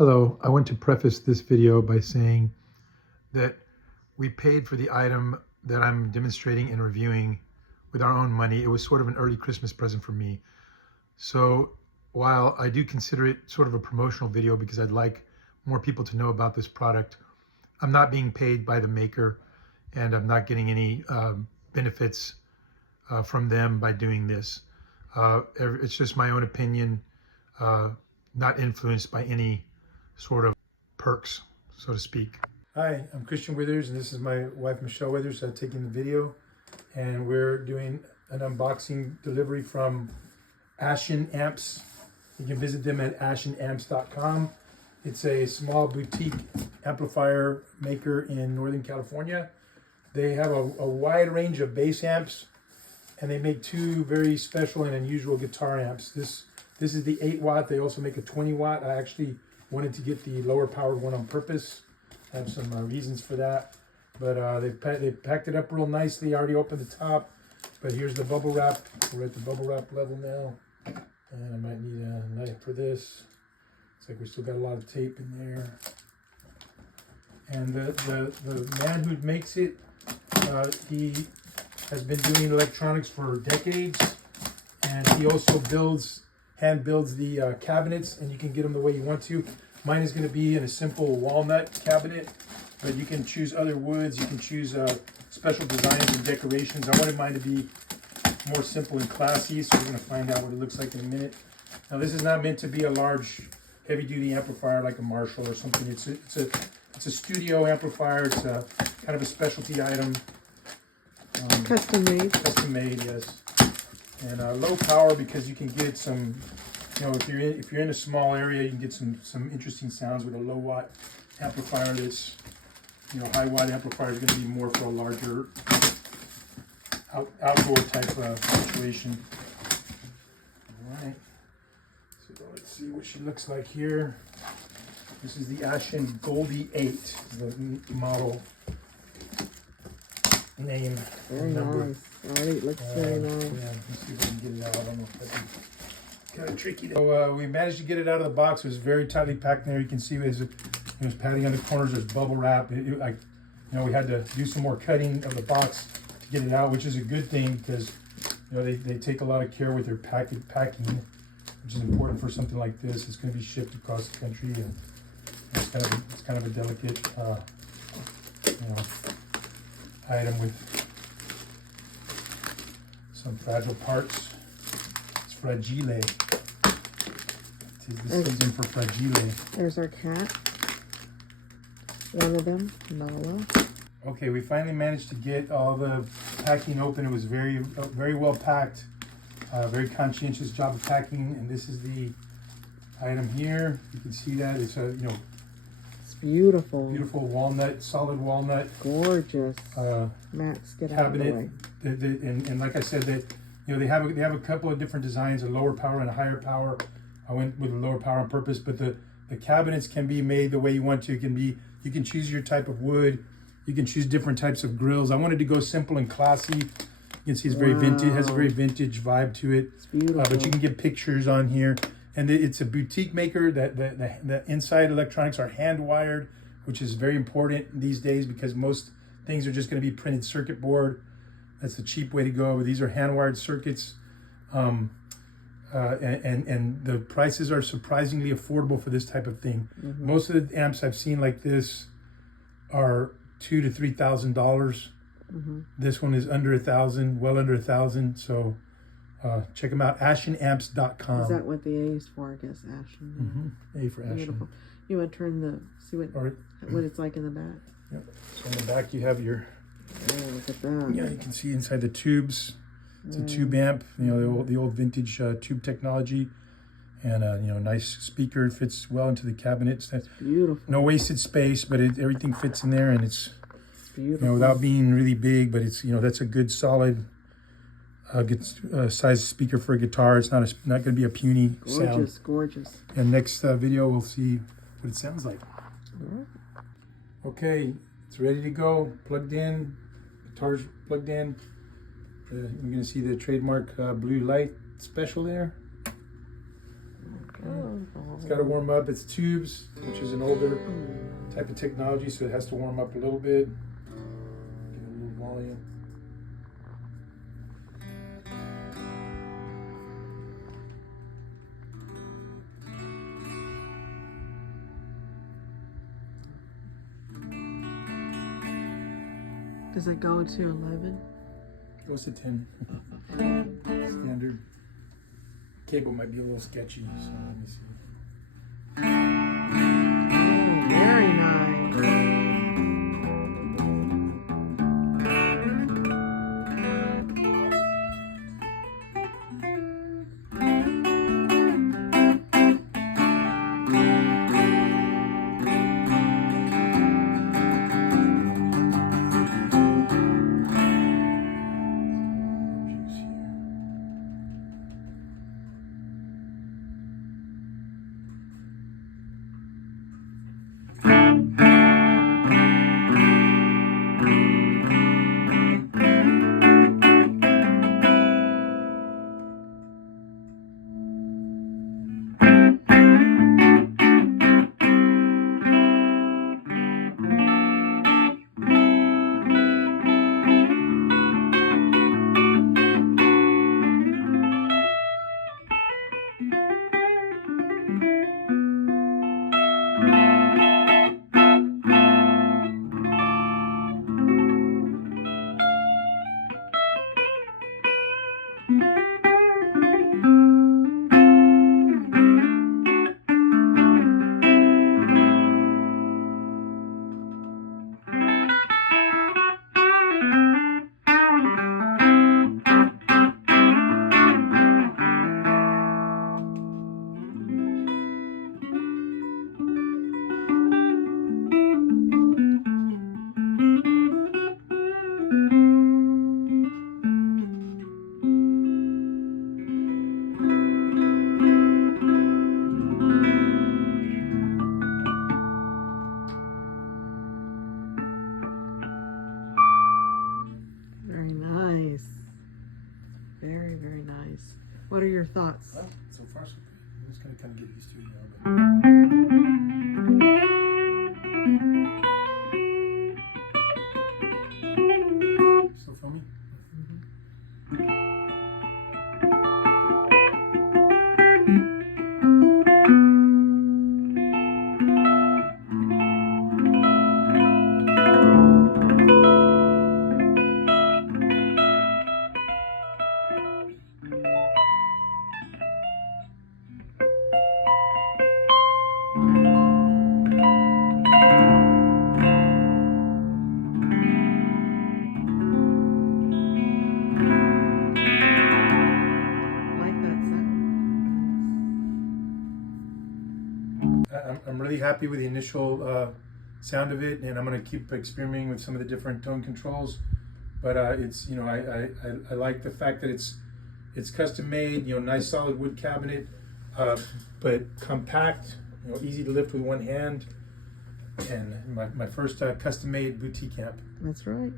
Hello, I want to preface this video by saying that we paid for the item that I'm demonstrating and reviewing with our own money. It was sort of an early Christmas present for me. So while I do consider it sort of a promotional video because I'd like more people to know about this product, I'm not being paid by the maker and I'm not getting any benefits from them by doing this. It's just my own opinion, not influenced by any sort of perks, so to speak. Hi, I'm Christian Withers, and this is my wife Michelle Withers taking the video, and we're doing an unboxing delivery from Ashen Amps. You can visit them at ashenamps.com. It's a small boutique amplifier maker in Northern California. They have a wide range of bass amps, and they make two very special and unusual guitar amps. This is the 8 watt. They also make a 20 watt. I actually wanted to get the lower powered one on purpose. I have some reasons for that, but they packed it up real nicely. I already opened the top, but here's the bubble wrap. We're at the bubble wrap level now, and I might need a knife for this. Looks like we still got a lot of tape in there. And the man who makes it, he has been doing electronics for decades, and he also hand builds the cabinets, and you can get them the way you want to. Mine is going to be in a simple walnut cabinet, but you can choose other woods. You can choose special designs and decorations. I wanted mine to be more simple and classy, so we're going to find out what it looks like in a minute. Now, this is not meant to be a large, heavy-duty amplifier like a Marshall or something. It's a studio amplifier. It's a kind of a specialty item. Custom made. Custom made, yes. And low power because you can get some, if you're in a small area, you can get some interesting sounds with a low watt amplifier. That's, high watt amplifier is going to be more for a larger outdoor type situation. All right. So let's see what she looks like here. This is the Ashen Goldy 8, the model name. Very nice. All right, looks very nice. Yeah, let's see if I can get it out. I don't know if that's kind of tricky. So we managed to get it out of the box. It was very tightly packed in there. You can see it was padding on the corners. There's bubble wrap. We had to do some more cutting of the box to get it out, which is a good thing because they take a lot of care with their packing, which is important for something like this. It's going to be shipped across the country, and it's kind of a delicate item with some fragile parts. It's fragile. This is in for fragile. There's our cat. One of them, Nala. Okay, we finally managed to get all the packing open. It was very well packed. Very conscientious job of packing. And this is the item here. You can see that it's a it's beautiful. Beautiful walnut, solid walnut. Gorgeous. Max, get cabinet. Out of the way. And like I said, that they have a couple of different designs, a lower power and a higher power. I went with a lower power on purpose, but the cabinets can be made the way you want to. You can choose your type of wood. You can choose different types of grills. I wanted to go simple and classy. You can see it's very vintage. Has a very vintage vibe to it. It's beautiful. But you can get pictures on here. And it's a boutique maker. That the inside electronics are hand wired, which is very important these days because most things are just going to be printed circuit board. That's the cheap way to go. But these are hand wired circuits, and the prices are surprisingly affordable for this type of thing. Mm-hmm. Most of the amps I've seen like this are $2,000 to $3,000. Mm-hmm. This one is under $1,000, well under $1,000. So. Check them out, ashenamps.com. Is that what the A is for, I guess, Ashen? Mm-hmm. A for Ashen. Beautiful. You want to turn see what it's like in the back? Yep. So in the back you have your... Oh, look at that. Yeah, you can see inside the tubes. It's a tube amp, the old vintage tube technology. And, nice speaker. It fits well into the cabinet. It's beautiful. No wasted space, but everything fits in there, and it's beautiful. Without being really big, but it's, that's a good solid... good size speaker for a guitar. It's not going to be a puny sound. Gorgeous. And next video we'll see what it sounds like. Okay, it's ready to go. Plugged in. Guitar's plugged in. You're going to see the trademark blue light special there. It's got to warm up. It's tubes, which is an older type of technology, so it has to warm up a little bit. Give it a little volume. Does it go to 11? Goes to 10. Standard. Cable might be a little sketchy, so let me see. Very nice. Very, very nice. What are your thoughts? Well, so far, so good. I'm just going to kind of get used to it now. Still filming? I'm really happy with the initial sound of it, and I'm going to keep experimenting with some of the different tone controls. But it's, you know, I like the fact that it's custom made, you know, nice solid wood cabinet, but compact, you know, easy to lift with one hand, and my first custom made boutique amp. That's right.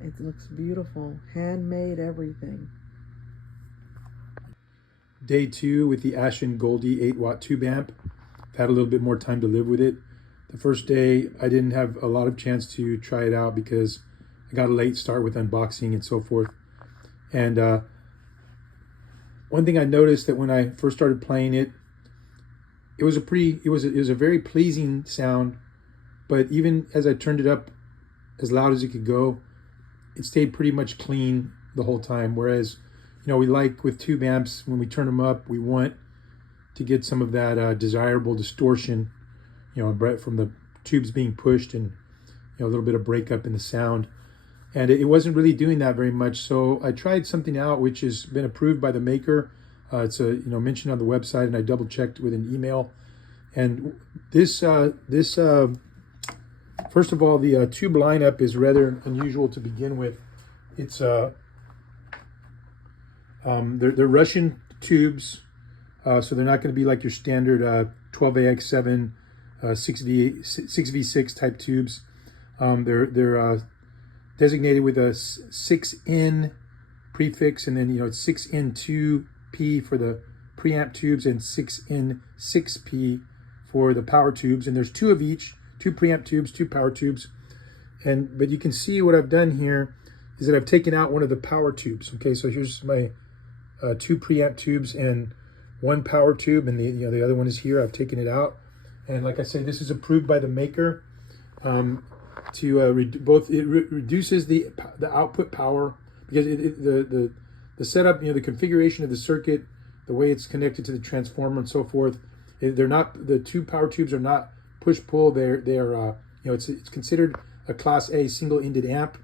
It looks beautiful, handmade everything. Day 2 with the Ashen Goldy 8-watt tube amp. I've had a little bit more time to live with it. The first day I didn't have a lot of chance to try it out because I got a late start with unboxing and so forth. And one thing I noticed that when I first started playing it, it was a very pleasing sound, but even as I turned it up as loud as it could go, it stayed pretty much clean the whole time. Whereas, you know, we like with tube amps, when we turn them up, we want to get some of that desirable distortion, you know, from the tubes being pushed, and, you know, a little bit of breakup in the sound. And it wasn't really doing that very much. So I tried something out which has been approved by the maker. It's mentioned on the website, and I double checked with an email. And this first of all, the tube lineup is rather unusual to begin with. It's they're Russian tubes, so they're not going to be like your standard 12AX7 6V6 type tubes. They're designated with a 6N prefix, and then, you know, it's 6N2P for the preamp tubes and 6N 6P for the power tubes, and there's 2 of each, 2 preamp tubes, 2 power tubes. But you can see what I've done here is that I've taken out one of the power tubes. Okay, so here's my 2 preamp tubes and 1 power tube, and the other one is here. I've taken it out, and like I said, this is approved by the maker. Reduces the output power, because the setup, the configuration of the circuit, the way it's connected to the transformer and so forth, they're not, the 2 power tubes are not push pull. They're it's considered a Class A single-ended amp.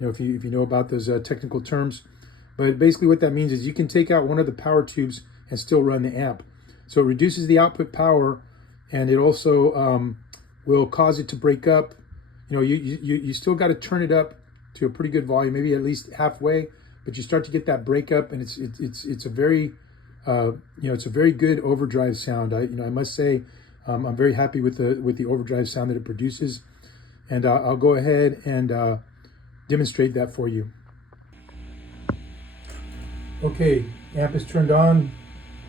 If you know about those technical terms. But basically what that means is you can take out one of the power tubes and still run the amp. So it reduces the output power, and it also will cause it to break up. You still got to turn it up to a pretty good volume, maybe at least halfway, but you start to get that breakup, and it's a very it's a very good overdrive sound. I must say I'm very happy with the overdrive sound that it produces, and I'll go ahead and demonstrate that for you. Okay, amp is turned on,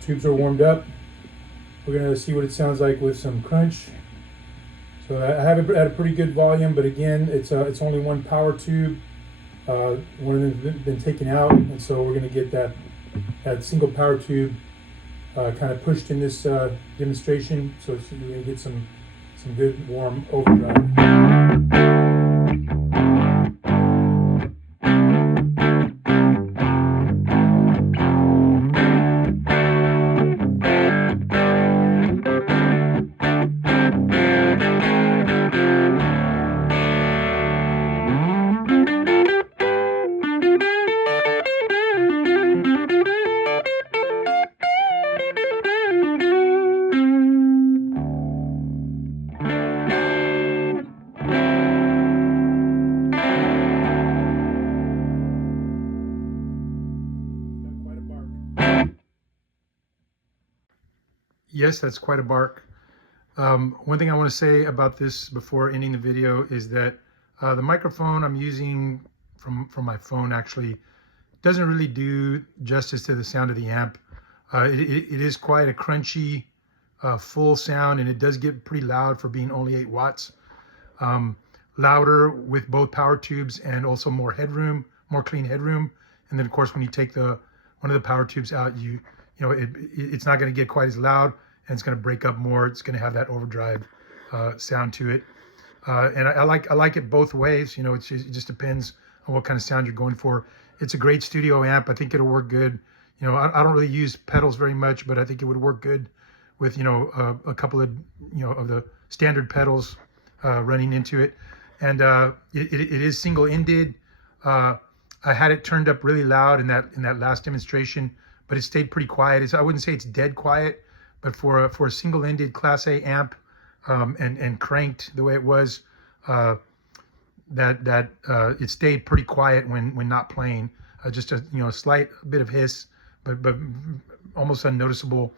tubes are warmed up. We're gonna see what it sounds like with some crunch. So I have it at a pretty good volume, but again, it's only 1 power tube. One of them has been taken out, and so we're gonna get that single power tube kind of pushed in this demonstration. So we're gonna get some good warm overdrive. Yes, that's quite a bark. One thing I want to say about this before ending the video is that the microphone I'm using from my phone actually doesn't really do justice to the sound of the amp. It is quite a crunchy, full sound, and it does get pretty loud for being only 8 watts. Louder with both power tubes, and also more headroom, more clean headroom. And then of course when you take one of the power tubes out, it's not going to get quite as loud, and it's going to break up more. It's going to have that overdrive sound to it, and I like it both ways. It just depends on what kind of sound you're going for. It's a great studio amp. I think it'll work good. I don't really use pedals very much, but I think it would work good with a couple of of the standard pedals running into it. And it is single-ended. I had it turned up really loud in that last demonstration, but it stayed pretty quiet. I wouldn't say it's dead quiet, but for a single-ended Class A amp, and cranked the way it was, it stayed pretty quiet when not playing. Just a slight bit of hiss, but almost unnoticeable.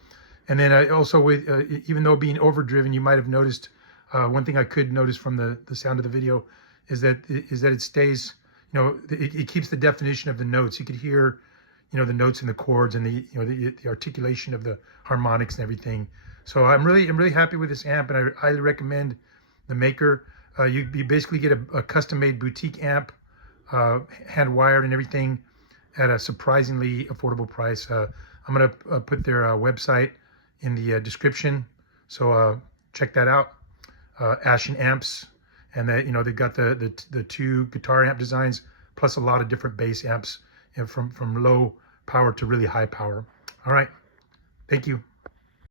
And then I also, with even though being overdriven, you might have noticed one thing I could notice from the sound of the video is that it stays, it keeps the definition of the notes. You could hear the notes and the chords and the articulation of the harmonics and everything. So I'm really happy with this amp, and I highly recommend the maker. You basically get a custom-made boutique amp, hand wired and everything, at a surprisingly affordable price. I'm gonna put their website in the description, so check that out. Ashen amps, and they've got the 2 guitar amp designs plus a lot of different bass amps, from low power to really high power. All right, thank you.